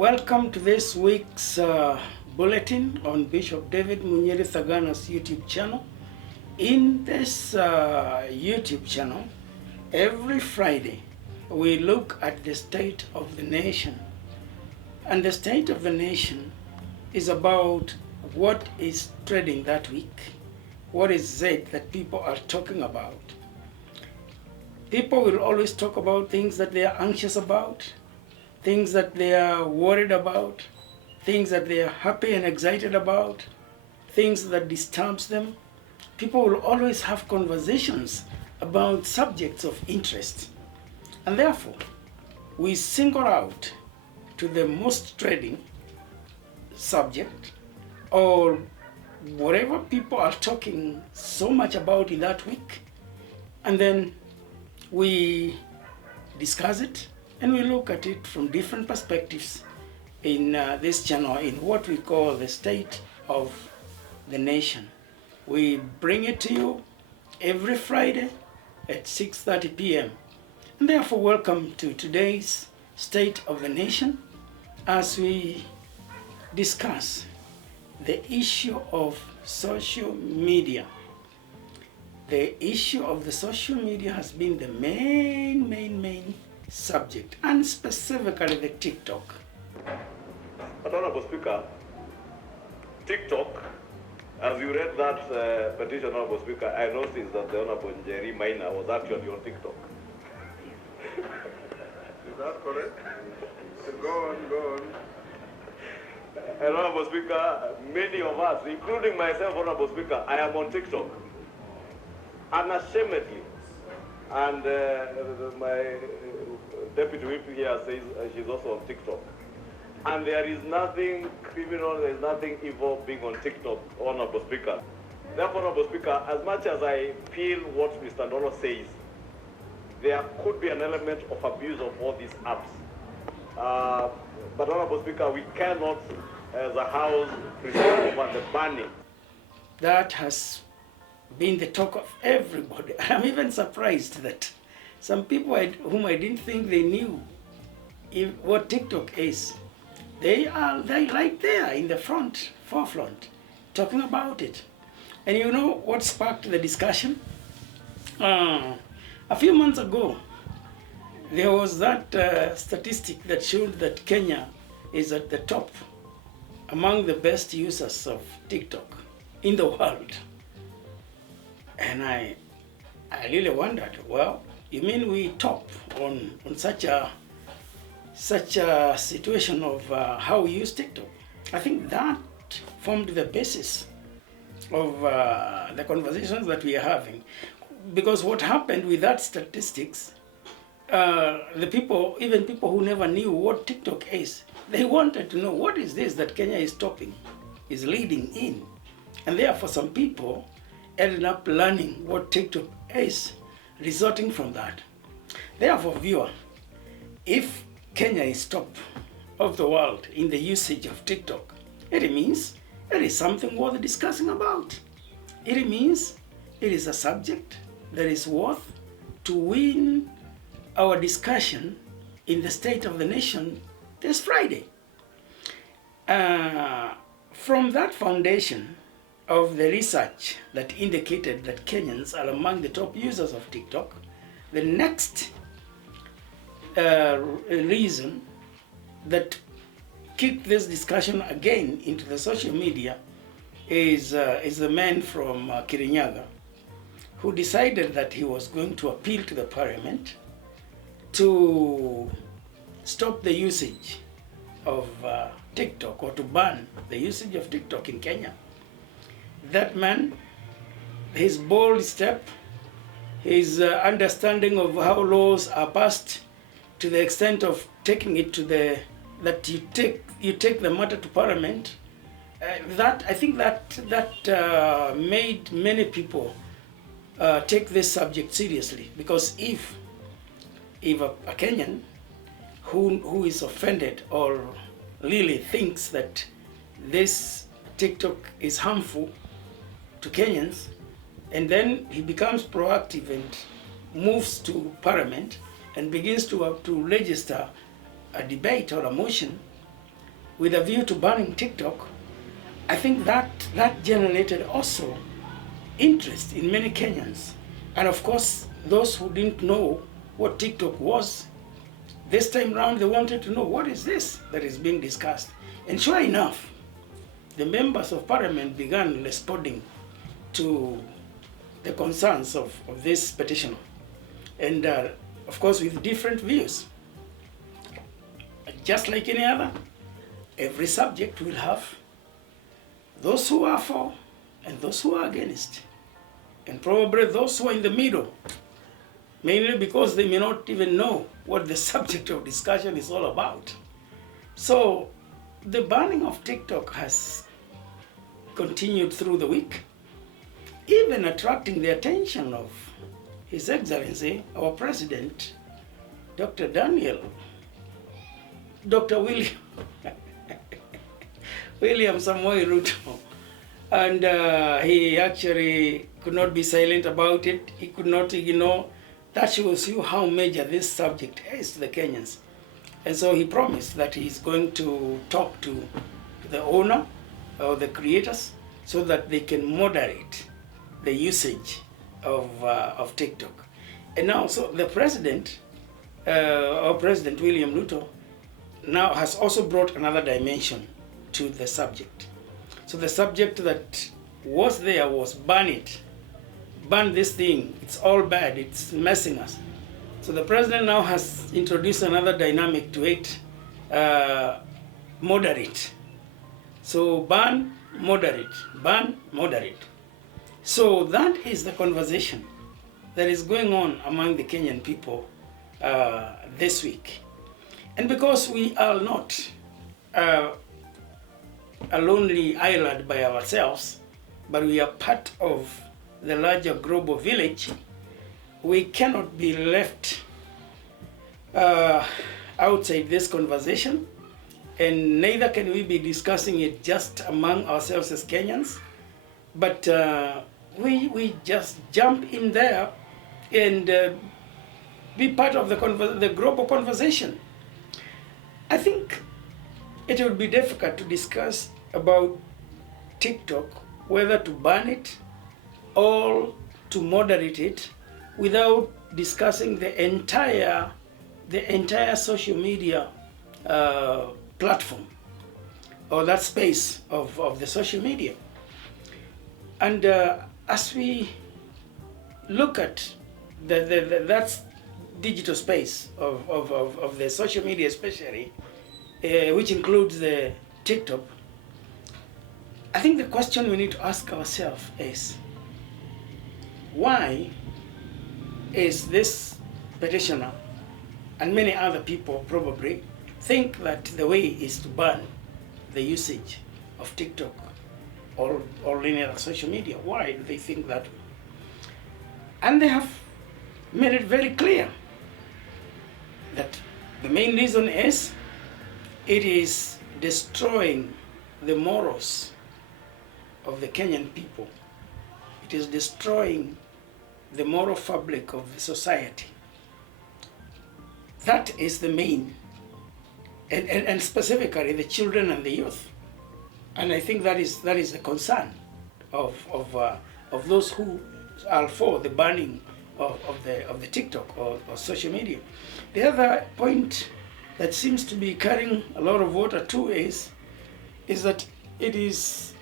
Welcome to this week's bulletin on Bishop David Munyiri Thagana's YouTube channel. In this YouTube channel, every Friday we look at the state of the nation. And the state of the nation is about what is trending that week, what is it that people are talking about. People will always talk about things that they are anxious about, things that they are worried about, things that they are happy and excited about, things that disturbs them. People will always have conversations about subjects of interest. And therefore, we single out to the most trending subject or whatever people are talking so much about in that week, and then we discuss it and we look at it from different perspectives in this channel in what we call the state of the nation. We bring it to you every Friday at 6:30 p.m. And therefore, welcome to today's State of the Nation as we discuss the issue of social media. The issue of the social media has been the main subject, and specifically the TikTok. But Honorable Speaker, TikTok, as you read that petition, Honorable Speaker, I noticed that the Honorable Munyiri minor was actually on TikTok. Is that correct? Go on. And Honorable Speaker, many of us, including myself, Honorable Speaker, I am on TikTok. Unashamedly. And my deputy whip here says she's also on TikTok. And there is nothing criminal, there is nothing evil being on TikTok, Honorable Speaker. Therefore, Honorable Speaker, as much as I feel what Mr. Ndolo says, there could be an element of abuse of all these apps. But Honorable Speaker, we cannot, as a house, prevail over the banning. That has been the talk of everybody. I'm even surprised that some people whom I didn't think they knew what TikTok is, they are right there in the forefront, talking about it. And you know what sparked the discussion? A few months ago, there was that statistic that showed that Kenya is at the top among the best users of TikTok in the world. And I really wondered, well, you mean we top on such a situation of how we use TikTok? I think that formed the basis of the conversations that we are having. Because what happened with that statistics, even people who never knew what TikTok is, they wanted to know what is this that Kenya is topping, is leading in. And therefore some people ended up learning what TikTok is, resulting from that. Therefore, viewer, if Kenya is top of the world in the usage of TikTok, it means it is something worth discussing about. It means it is a subject that is worth to win our discussion in the State of the Nation this Friday. From that foundation of the research that indicated that Kenyans are among the top users of TikTok, the next reason that kicked this discussion again into the social media is the man from Kirinyaga, who decided that he was going to appeal to the parliament to stop the usage of TikTok, or to ban the usage of TikTok in Kenya. That man, his bold step, his understanding of how laws are passed, to the extent of taking it to that you take the matter to parliament, I think that made many people take this subject seriously. Because if a Kenyan who is offended or really thinks that this TikTok is harmful to Kenyans, and then he becomes proactive and moves to parliament and begins to register a debate or a motion with a view to banning TikTok, I think that generated also interest in many Kenyans. And of course, those who didn't know what TikTok was, this time round they wanted to know, what is this that is being discussed? And sure enough, the members of parliament began responding to the concerns of this petitioner. And of course, with different views. Just like any other, every subject will have those who are for and those who are against. And probably those who are in the middle, mainly because they may not even know what the subject of discussion is all about. So the banning of TikTok has continued through the week, even attracting the attention of His Excellency, our President, Dr. William Samoei Ruto. And he actually could not be silent about it. He could not ignore. That shows you how major this subject is to the Kenyans. And so he promised that he's going to talk to the owner or the creators so that they can moderate the usage of TikTok. And now, so the president, our President William Ruto, now has also brought another dimension to the subject. So the subject that was there was ban it. Ban this thing. It's all bad. It's messing us. So the president now has introduced another dynamic to it. Moderate. So ban, moderate. Ban, moderate. So that is the conversation that is going on among the Kenyan people this week. And because we are not a lonely island by ourselves, but we are part of the larger global village, we cannot be left outside this conversation, and neither can we be discussing it just among ourselves as Kenyans, but we just jump in there and be part of the global conversation. I think it would be difficult to discuss about TikTok, whether to ban it or to moderate it, without discussing the entire social media platform, or that space of the social media. And as we look at that digital space of the social media especially, which includes the TikTok, I think the question we need to ask ourselves is, why is this petitioner and many other people probably think that the way is to ban the usage of TikTok or any other social media? Why do they think that? And they have made it very clear that the main reason is it is destroying the morals of the Kenyan people. It is destroying the moral fabric of the society. That is the main, and specifically the children and the youth. And I think that is a concern of those who are for the banning of the TikTok or social media. The other point that seems to be carrying a lot of water too is that it is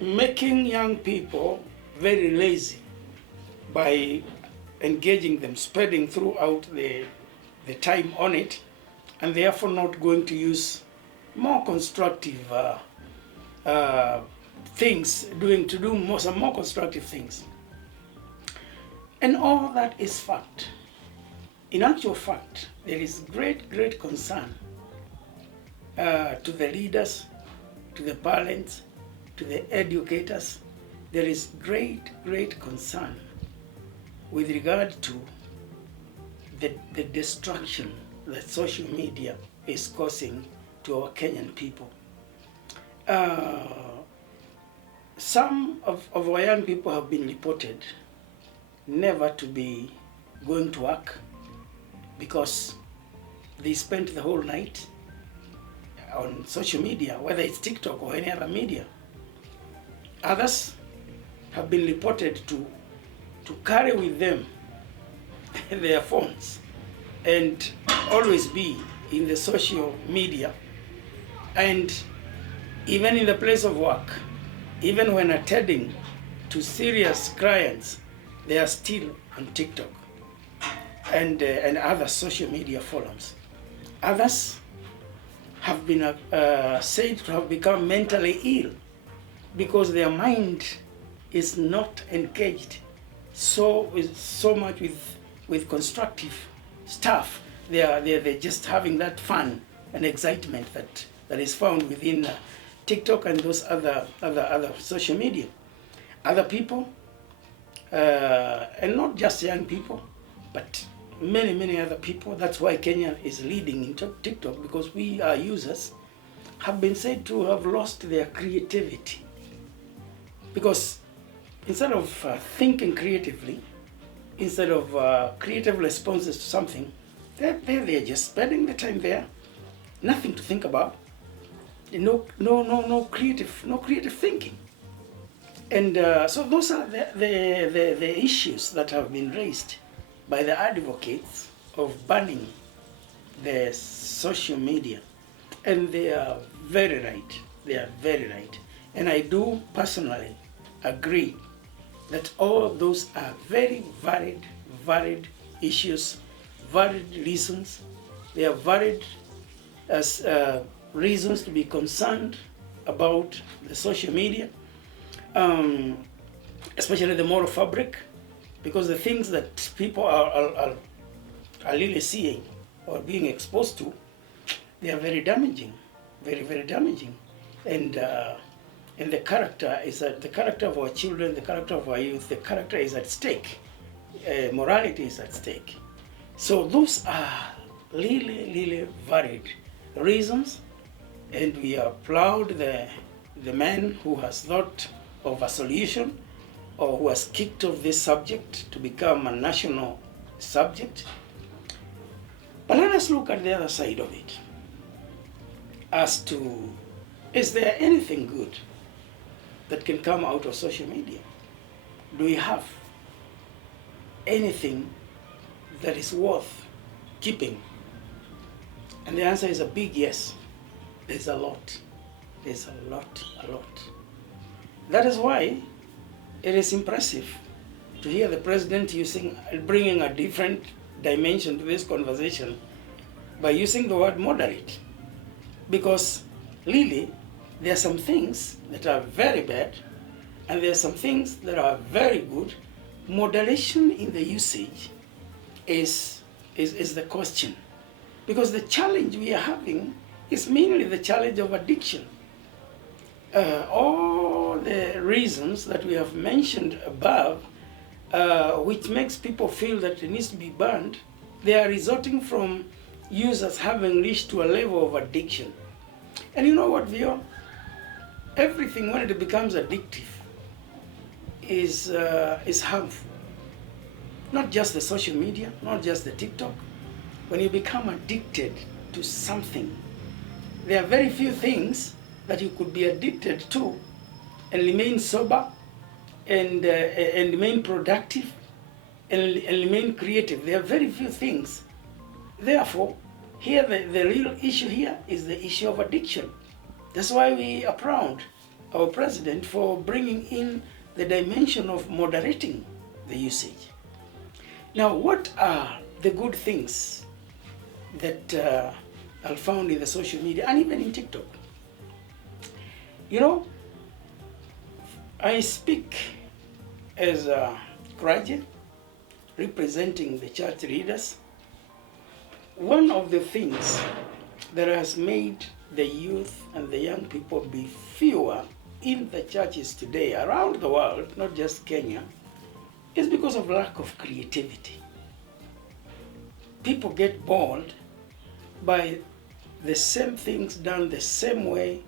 making young people very lazy by engaging them, spreading throughout the time on it, and therefore not going to use more constructive things, some more constructive things. And all that is fact. In actual fact, there is great concern to the leaders, to the parents, to the educators. There is great concern with regard to the destruction that social media is causing to our Kenyan people. Some of our young people have been reported never to be going to work because they spent the whole night on social media, whether it's TikTok or any other media. Others have been reported to carry with them their phones and always be in the social media, and even in the place of work, even when attending to serious clients, they are still on TikTok and other social media forums. Others have been said to have become mentally ill because their mind is not engaged so much with constructive stuff. They're just having that fun and excitement that is found within TikTok and those other social media. Other people, and not just young people, but many other people. That's why Kenya is leading in TikTok, because we, our users, have been said to have lost their creativity. Because instead of thinking creatively, instead of creative responses to something, they're just spending the time there, nothing to think about, no creative thinking. And so those are the issues that have been raised by the advocates of banning the social media. And they are very right. They are very right. And I do personally agree that all those are very valid issues, valid reasons. They are valid as reasons to be concerned about the social media, especially the moral fabric, because the things that people are really seeing or being exposed to, they are very damaging, very damaging, and the character is the character of our children, the character of our youth, the character is at stake, morality is at stake. So those are really valid reasons, and we applaud the man who has thought of a solution, or who has kicked off this subject to become a national subject. But let us look at the other side of it, as to, is there anything good that can come out of social media? Do we have anything that is worth keeping? And the answer is a big yes. There's a lot. There's a lot. That is why it is impressive to hear the president bringing a different dimension to this conversation by using the word moderate. Because really, there are some things that are very bad, and there are some things that are very good. Moderation in the usage is the question. Because the challenge we are having is mainly the challenge of addiction. All the reasons that we have mentioned above, which makes people feel that it needs to be banned, they are resulting from users having reached to a level of addiction. And you know what, Vio? Everything, when it becomes addictive, is harmful. Not just the social media, not just the TikTok. When you become addicted to something, there are very few things that you could be addicted to and remain sober and remain productive and remain creative. There are very few things. Therefore, here the real issue here is the issue of addiction. That's why we applaud our president for bringing in the dimension of moderating the usage. Now, what are the good things that are found in the social media and even in TikTok? You know, I speak as a graduate representing the church leaders. One of the things that has made the youth and the young people be fewer in the churches today around the world, not just Kenya, is because of lack of creativity. People get bored by the same things done the same way,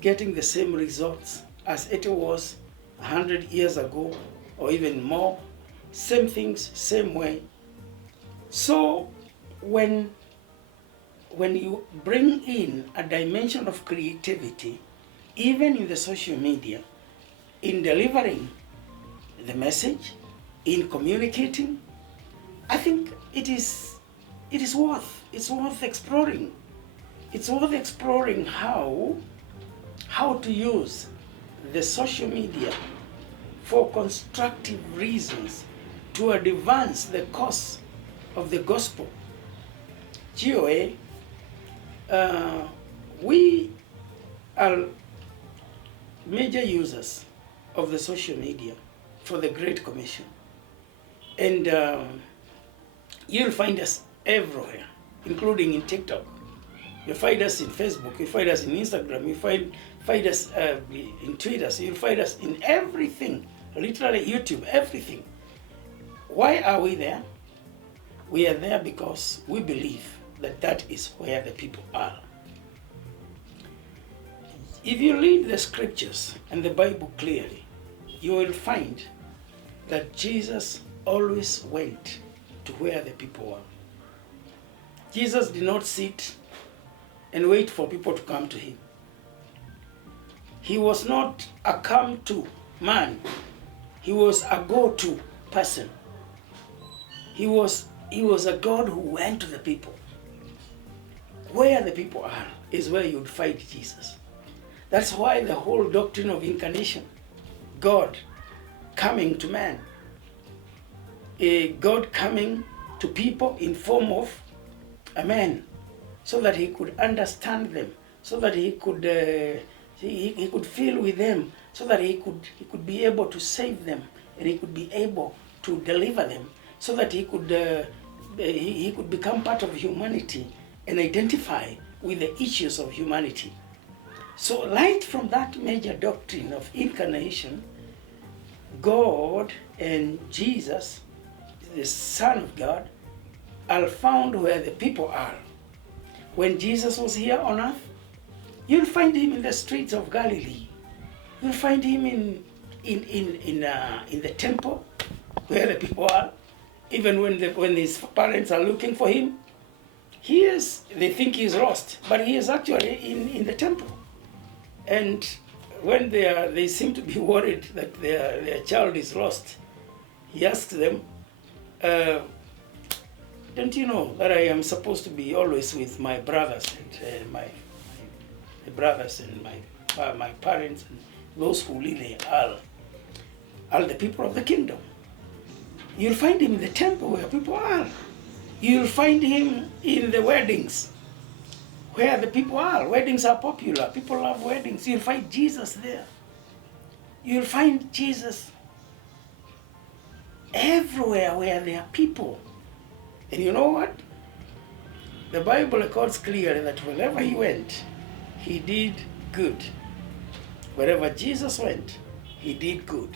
getting the same results as it was 100 years ago or even more. Same things, same way. So when when you bring in a dimension of creativity, even in the social media, in delivering the message, in communicating, I think it's worth exploring. It's worth exploring how to use the social media for constructive reasons to advance the cause of the gospel. GOA, we are major users of the social media for the Great Commission. And you'll find us everywhere, including in TikTok. You'll find us in Facebook, you'll find us in Instagram, you'll find us in Twitter, so you'll find us in everything, literally YouTube, everything. Why are we there? We are there because we believe that that is where the people are. If you read the scriptures and the Bible clearly, you will find that Jesus always went to where the people were. Jesus did not sit and wait for people to come to him. He was not a come-to man. He was a go-to person. He was a God who went to the people. Where the people are is where you'd find Jesus. That's why the whole doctrine of incarnation, God coming to man, God coming to people in form of a man, so that he could understand them, so that he could feel with them, so that he could be able to save them, and he could be able to deliver them, so that he could become part of humanity and identify with the issues of humanity. So right from that major doctrine of incarnation, God and Jesus, the Son of God, are found where the people are. When Jesus was here on earth, you'll find him in the streets of Galilee. You'll find him in the temple where the people are. Even when his parents are looking for him, they think he's lost, but he is actually in the temple. And when they seem to be worried that their child is lost, he asks them, don't you know that I am supposed to be always with my brothers and my brothers and my parents and those who really are the people of the kingdom? You'll find him in the temple where people are. You'll find him in the weddings where the people are. Weddings are popular. People love weddings. You'll find Jesus there. You'll find Jesus everywhere where there are people. And you know what? The Bible records clearly that wherever he went, he did good. Wherever Jesus went, he did good.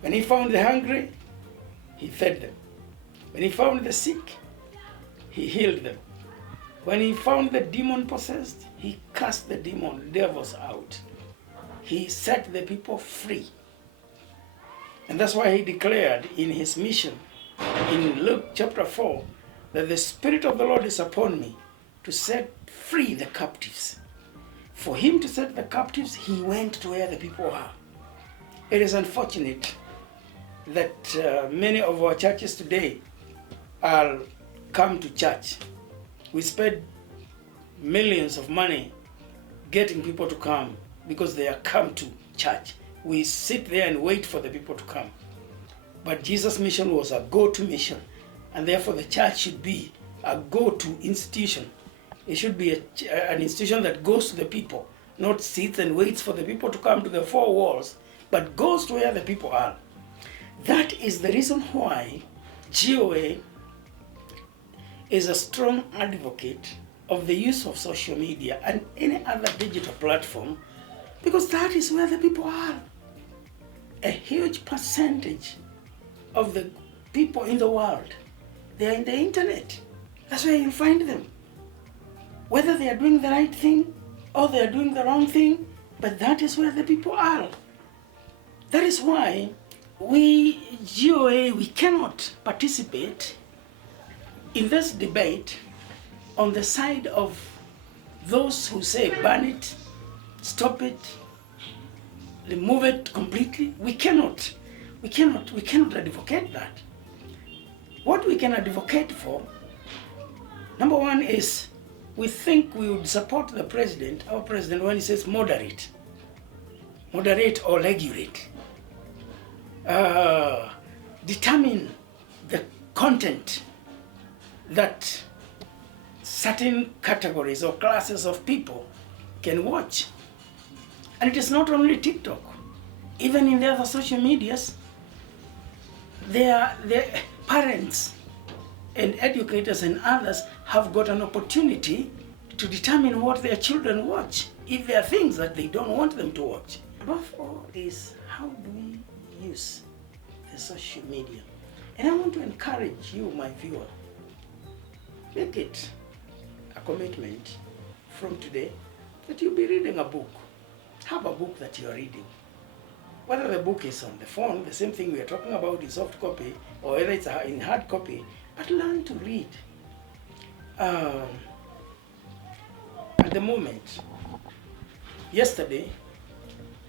When he found the hungry, he fed them. When he found the sick, he healed them. When he found the demon possessed, he cast the devils out. He set the people free. And that's why he declared in his mission in Luke chapter 4 that the Spirit of the Lord is upon me to set free the captives. For him to set the captives, he went to where the people are. It is unfortunate that many of our churches today are come to church. We spend millions of money getting people to come because they are come to church. We sit there and wait for the people to come. But Jesus' mission was a go-to mission, and therefore the church should be a go-to institution. It should be an institution that goes to the people, not sits and waits for the people to come to the four walls, but goes to where the people are. That is the reason why GOA is a strong advocate of the use of social media and any other digital platform, because that is where the people are. A huge percentage of the people in the world, they are in the internet. That's where you'll find them. Whether they are doing the right thing or they are doing the wrong thing, but that is where the people are. That is why we, GOA, we cannot participate in this debate on the side of those who say ban it, stop it, remove it completely. We cannot advocate that. What we can advocate for, number one, is we think we would support the president, our president, when he says moderate or regulate. Determine the content that certain categories or classes of people can watch. And it is not only TikTok. Even in the other social medias, their parents and educators and others have got an opportunity to determine what their children watch, if there are things that they don't want them to watch. Above all is, how do we use the social media? And I want to encourage you, my viewer, make it a commitment from today that you'll be reading a book. Have a book that you are reading. Whether the book is on the phone, the same thing we are talking about in soft copy, or whether it's in hard copy, but learn to read. At the moment, yesterday,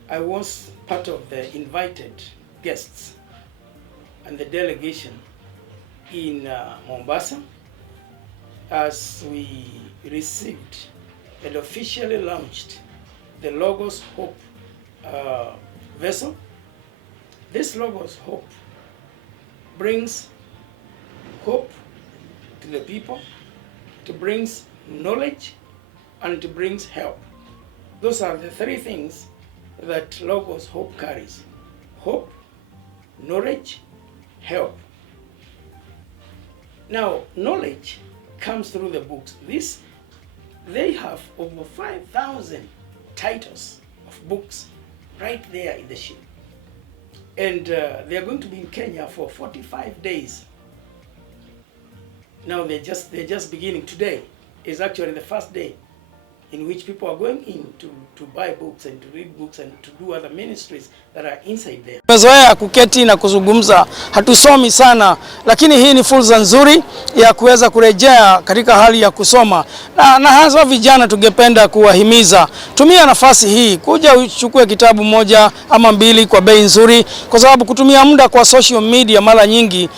I was part of the invited guests and the delegation in Mombasa, as we received and officially launched the Logos Hope vessel. This Logos Hope brings hope to the people, it brings knowledge, and it brings help. Those are the three things that Logos Hope carries: hope, knowledge, help. Now, knowledge comes through the books. They have over 5,000 titles of books right there in the ship. And they are going to be in Kenya for 45 days. Now they're just beginning. Today is actually the first day in which people are going in to buy books and to read books and to do other ministries that are inside there. Tumezoea kuketi na kuzungumza, hatusomi sana, lakini hii ni fursa nzuri ya kuweza kurejea katika hali ya kusoma. Na hasa vijana tungependa kuwahimiza, tumia nafasi hii kuja uchukue kitabu moja ama mbili kwa bei nzuri, kwa sababu kutumia muda kwa social media mara nyingi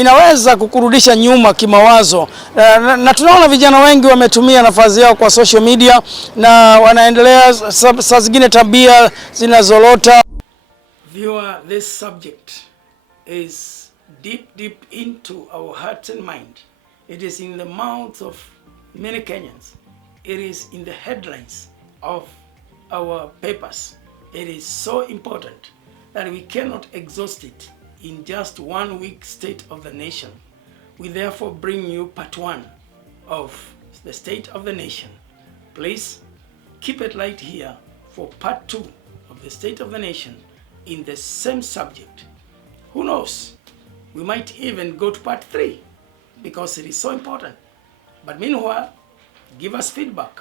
inaweza kukurudisha nyuma kimawazo. Na tunaona vijana wengi wametumia nafasi yao kwa social media na wanaendelea saa zingine tabia zinazolota. Viewer, this subject is deep into our hearts and mind. It is in the mouths of many Kenyans. It is in the headlines of our papers. It is so important that we cannot exhaust it in just 1 week State of the Nation. We therefore bring you part 1 of the State of the Nation. Please keep it right here for part 2 of the State of the Nation in the same subject. Who knows? We might even go to part 3 because it is so important. But meanwhile, give us feedback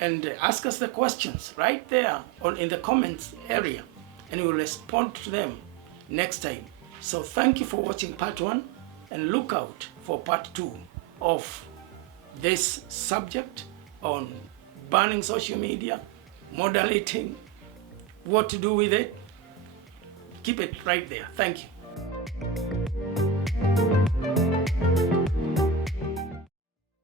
and ask us the questions right there in the comments area, and we will respond to them next time. So thank you for watching part 1, and look out for part 2 of this subject on banning social media, moderating, what to do with it. Keep it right there. Thank you.